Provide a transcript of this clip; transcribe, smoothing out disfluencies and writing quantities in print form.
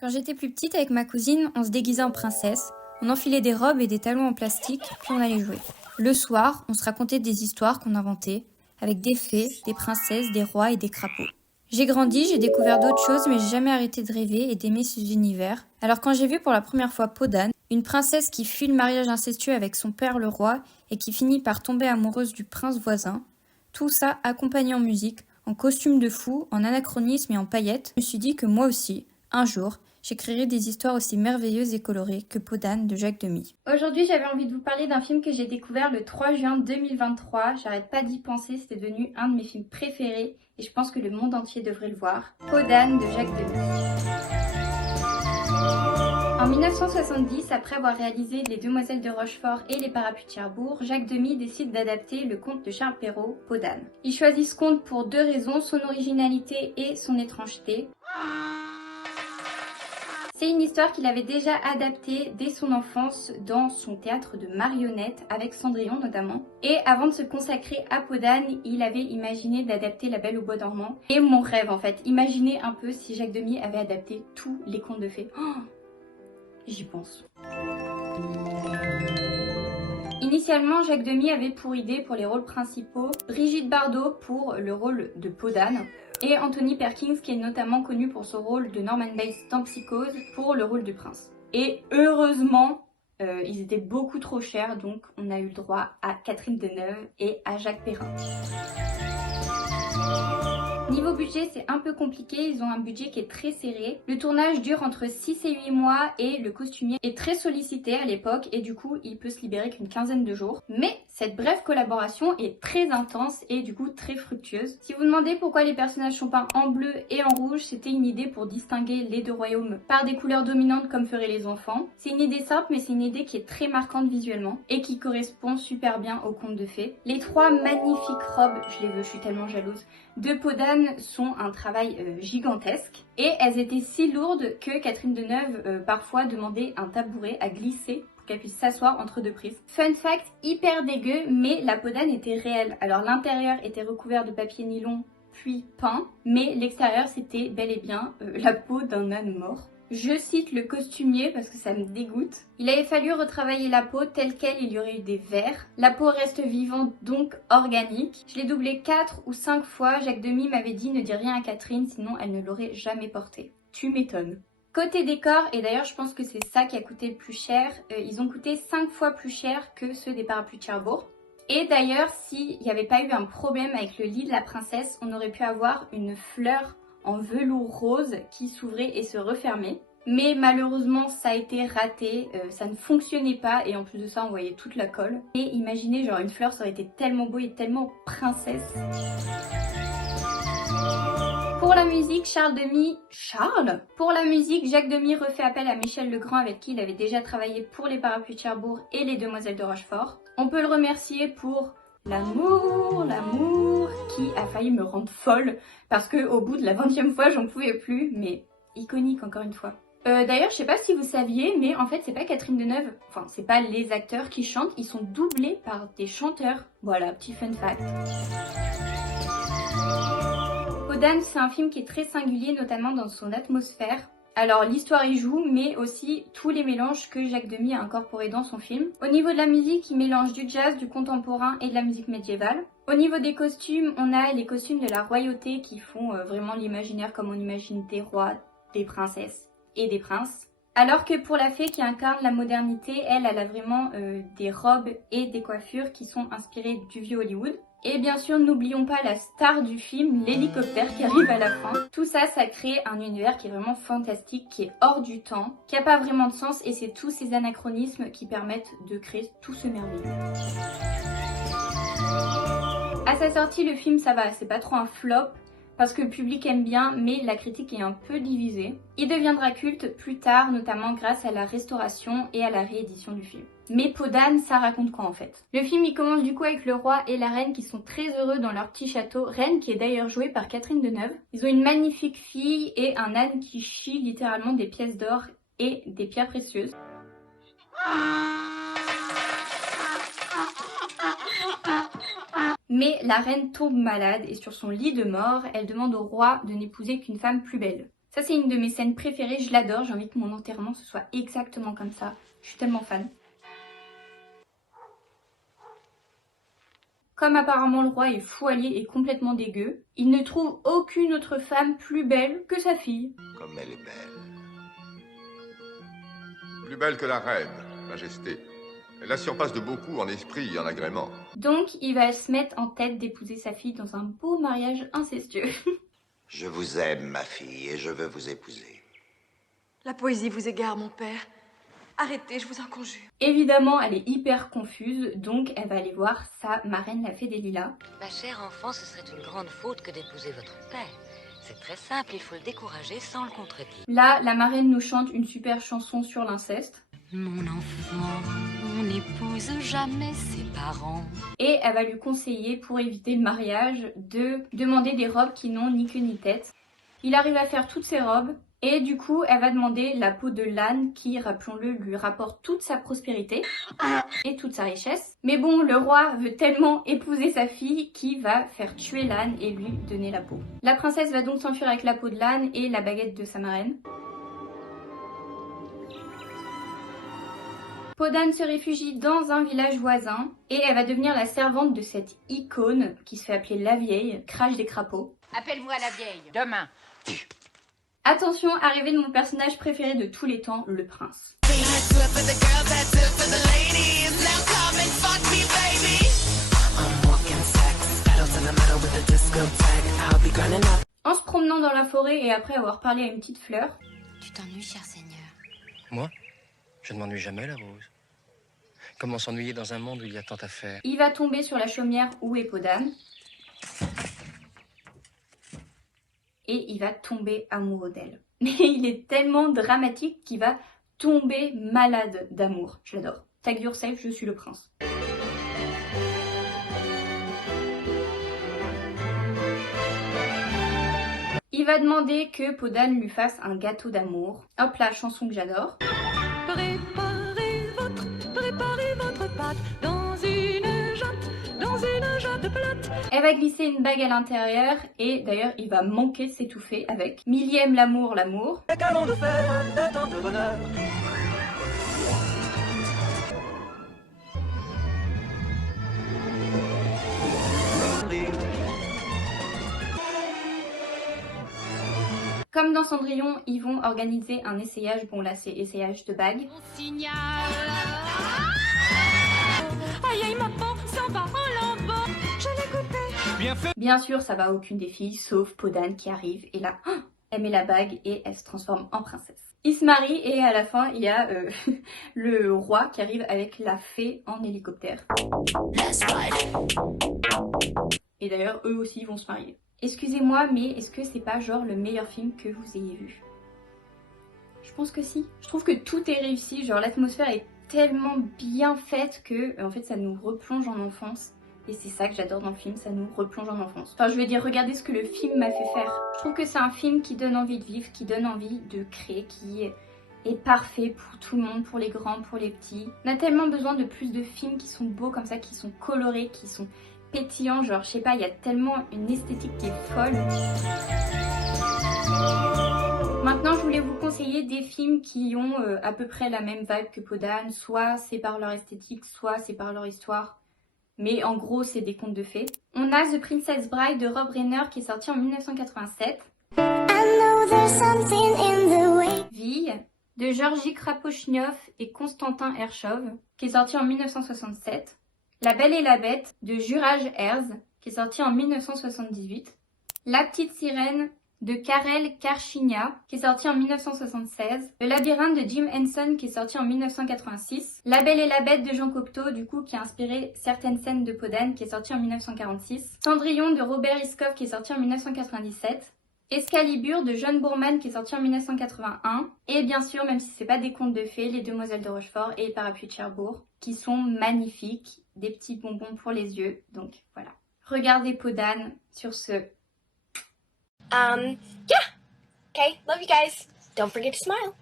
Quand j'étais plus petite avec ma cousine, on se déguisait en princesse, on enfilait des robes et des talons en plastique, puis on allait jouer. Le soir, on se racontait des histoires qu'on inventait, avec des fées, des princesses, des rois et des crapauds. J'ai grandi, j'ai découvert d'autres choses, mais j'ai jamais arrêté de rêver et d'aimer ces univers. Alors quand j'ai vu pour la première fois Peau d'âne, une princesse qui fuit le mariage incestueux avec son père le roi et qui finit par tomber amoureuse du prince voisin, tout ça accompagné en musique, en costume de fou, en anachronisme et en paillettes, je me suis dit que moi aussi, un jour, j'écrirai des histoires aussi merveilleuses et colorées que Peau d'âne de Jacques Demy. Aujourd'hui, j'avais envie de vous parler d'un film que j'ai découvert le 3 juin 2023. J'arrête pas d'y penser, c'était devenu un de mes films préférés et je pense que le monde entier devrait le voir. Peau d'âne de Jacques Demy. En 1970, après avoir réalisé Les Demoiselles de Rochefort et Les Parapluies de Cherbourg, Jacques Demy décide d'adapter le conte de Charles Perrault, Peau d'âne. Il choisit ce conte pour deux raisons, son originalité et son étrangeté. C'est une histoire qu'il avait déjà adaptée dès son enfance dans son théâtre de marionnettes, avec Cendrillon notamment. Et avant de se consacrer à Peau d'âne, il avait imaginé d'adapter La Belle au bois dormant. Et mon rêve en fait, imaginez un peu si Jacques Demy avait adapté tous les contes de fées. Oh, j'y pense. Initialement, Jacques Demy avait pour idée pour les rôles principaux Brigitte Bardot pour le rôle de Peau d'âne et Anthony Perkins qui est notamment connu pour son rôle de Norman Bates dans Psychose pour le rôle du prince. Et heureusement, ils étaient beaucoup trop chers, donc on a eu le droit à Catherine Deneuve et à Jacques Perrin. Niveau budget, c'est un peu compliqué, ils ont un budget qui est très serré. Le tournage dure entre 6 et 8 mois et le costumier est très sollicité à l'époque et du coup, il peut se libérer qu'une quinzaine de jours. Mais cette brève collaboration est très intense et du coup très fructueuse. Si vous demandez pourquoi les personnages sont peints en bleu et en rouge, c'était une idée pour distinguer les deux royaumes par des couleurs dominantes comme feraient les enfants. C'est une idée simple mais c'est une idée qui est très marquante visuellement et qui correspond super bien au conte de fées. Les trois magnifiques robes, je les veux, je suis tellement jalouse, de Peau d'âne sont un travail gigantesque et elles étaient si lourdes que Catherine Deneuve parfois demandait un tabouret à glisser pour qu'elle puisse s'asseoir entre deux prises. Fun fact hyper dégueu, mais la peau d'âne était réelle. Alors l'intérieur était recouvert de papier nylon puis peint, mais l'extérieur c'était bel et bien la peau d'un âne mort. Je cite le costumier parce que ça me dégoûte. Il avait fallu retravailler la peau telle quelle, il y aurait eu des vers. La peau reste vivante, donc organique. Je l'ai doublé 4 ou 5 fois. Jacques Demy m'avait dit ne dis rien à Catherine, sinon elle ne l'aurait jamais portée. Tu m'étonnes. Côté décor, et d'ailleurs je pense que c'est ça qui a coûté le plus cher, ils ont coûté 5 fois plus cher que ceux des Parapluies de Cherbourg. Et d'ailleurs, s'il n'y avait pas eu un problème avec le lit de la princesse, on aurait pu avoir une fleur en velours rose qui s'ouvrait et se refermait. Mais malheureusement ça a été raté, ça ne fonctionnait pas et en plus de ça on voyait toute la colle. Et imaginez genre une fleur ça aurait été tellement beau et tellement princesse. Pour la musique, Pour la musique, Jacques Demy refait appel à Michel Legrand avec qui il avait déjà travaillé pour Les Parapluies de Cherbourg et Les Demoiselles de Rochefort. On peut le remercier pour l'amour qui a failli me rendre folle parce que au bout de la 20e fois j'en pouvais plus, mais iconique encore une fois. D'ailleurs je sais pas si vous saviez mais en fait c'est pas Catherine Deneuve, enfin c'est pas les acteurs qui chantent, ils sont doublés par des chanteurs. Voilà, petit fun fact. Peau d'âne c'est un film qui est très singulier notamment dans son atmosphère. Alors l'histoire y joue, mais aussi tous les mélanges que Jacques Demy a incorporés dans son film. Au niveau de la musique, il mélange du jazz, du contemporain et de la musique médiévale. Au niveau des costumes, on a les costumes de la royauté qui font vraiment l'imaginaire comme on imagine des rois, des princesses et des princes. Alors que pour la fée qui incarne la modernité, elle a vraiment des robes et des coiffures qui sont inspirées du vieux Hollywood. Et bien sûr, n'oublions pas la star du film, l'hélicoptère qui arrive à la fin. Tout ça, ça crée un univers qui est vraiment fantastique, qui est hors du temps, qui n'a pas vraiment de sens et c'est tous ces anachronismes qui permettent de créer tout ce merveilleux. À sa sortie, le film, ça va, c'est pas trop un flop parce que le public aime bien, mais la critique est un peu divisée. Il deviendra culte plus tard, notamment grâce à la restauration et à la réédition du film. Mais Peau d'âne, ça raconte quoi en fait? Le film il commence du coup avec le roi et la reine qui sont très heureux dans leur petit château, reine qui est d'ailleurs jouée par Catherine Deneuve. Ils ont une magnifique fille et un âne qui chie littéralement des pièces d'or et des pierres précieuses. Mais la reine tombe malade et sur son lit de mort, elle demande au roi de n'épouser qu'une femme plus belle. Ça c'est une de mes scènes préférées, je l'adore, j'ai envie que mon enterrement ce soit exactement comme ça. Je suis tellement fan. Comme apparemment le roi est fou allié et complètement dégueu, il ne trouve aucune autre femme plus belle que sa fille. Comme elle est belle. Plus belle que la reine, Majesté. Elle la surpasse de beaucoup en esprit et en agrément. Donc il va se mettre en tête d'épouser sa fille dans un beau mariage incestueux. Je vous aime, ma fille, et je veux vous épouser. La poésie vous égare, mon père. Arrêtez, je vous en conjure. Évidemment, elle est hyper confuse, donc elle va aller voir sa marraine, la fée des lilas. Ma chère enfant, ce serait une grande faute que d'épouser votre père. C'est très simple, il faut le décourager sans le contredire. Là, la marraine nous chante une super chanson sur l'inceste. Mon enfant, on n'épouse jamais ses parents. Et elle va lui conseiller, pour éviter le mariage, de demander des robes qui n'ont ni queue ni tête. Il arrive à faire toutes ses robes. Et du coup, elle va demander la peau de l'âne qui, rappelons-le, lui rapporte toute sa prospérité et toute sa richesse. Mais bon, le roi veut tellement épouser sa fille qu'il va faire tuer l'âne et lui donner la peau. La princesse va donc s'enfuir avec la peau de l'âne et la baguette de sa marraine. Peau d'âne se réfugie dans un village voisin et elle va devenir la servante de cette icône qui se fait appeler la vieille, Crash des crapauds. Appelle-moi la vieille. Demain. Attention, arrivée de mon personnage préféré de tous les temps, le prince. En se promenant dans la forêt et après avoir parlé à une petite fleur, Tu t'ennuies, cher Seigneur? Moi? Je ne m'ennuie jamais, la rose. Comment s'ennuyer dans un monde où il y a tant à faire? il va tomber sur la chaumière où est Peau d'âne. Et il va tomber amoureux d'elle. Mais il est tellement dramatique qu'il va tomber malade d'amour. Je l'adore. Tag yourself, je suis le prince. Il va demander que Peau d'âne lui fasse un gâteau d'amour. Hop là, chanson que j'adore. Préparez votre pâte dans une jatte plate. Elle va glisser une bague à l'intérieur et d'ailleurs il va manquer de s'étouffer avec. Millième l'amour, l'amour. Qu'allons de faire de tant de bonheur. Comme dans Cendrillon, ils vont organiser un essayage. Bon là c'est essayage de bague. Signal. Aïe aïe, ma peau s'en va en lambeaux. Je l'ai coupé. Bien fait. Bien sûr ça va à aucune des filles sauf Peau d'âne qui arrive et là elle met la bague et elle se transforme en princesse. Ils se marient et à la fin il y a le roi qui arrive avec la fée en hélicoptère. Et d'ailleurs eux aussi vont se marier. Excusez-moi, mais est-ce que c'est pas genre le meilleur film que vous ayez vu? Je pense que si. Je trouve que tout est réussi, genre l'atmosphère est tellement bien faite que en fait ça nous replonge en enfance. Et c'est ça que j'adore dans le film, ça nous replonge en enfance. Enfin je veux dire, regardez ce que le film m'a fait faire. Je trouve que c'est un film qui donne envie de vivre, qui donne envie de créer, qui est parfait pour tout le monde, pour les grands, pour les petits. On a tellement besoin de plus de films qui sont beaux comme ça, qui sont colorés, qui sont pétillant, genre je sais pas, il y a tellement une esthétique qui est folle. Maintenant je voulais vous conseiller des films qui ont à peu près la même vibe que Peau d'âne, soit c'est par leur esthétique, soit c'est par leur histoire, mais en gros c'est des contes de fées. On a The Princess Bride de Rob Reiner qui est sorti en 1987. Vie de Georgi Krapochniov et Konstantin Hershov qui est sorti en 1967. La Belle et la Bête de Juraj Herz, qui est sorti en 1978. La Petite Sirène de Karel Karchinia, qui est sorti en 1976. Le Labyrinthe de Jim Henson, qui est sorti en 1986. La Belle et la Bête de Jean Cocteau, du coup, qui a inspiré certaines scènes de Peau d'âne, qui est sorti en 1946. Cendrillon de Robert Iscoff, qui est sorti en 1997. Excalibur de John Boorman qui est sorti en 1981 et bien sûr, même si c'est pas des contes de fées, Les Demoiselles de Rochefort et Parapluie de Cherbourg qui sont magnifiques, des petits bonbons pour les yeux, donc voilà. Regardez Peau d'âne sur ce. Yeah. Okay, love you guys. Don't forget to smile.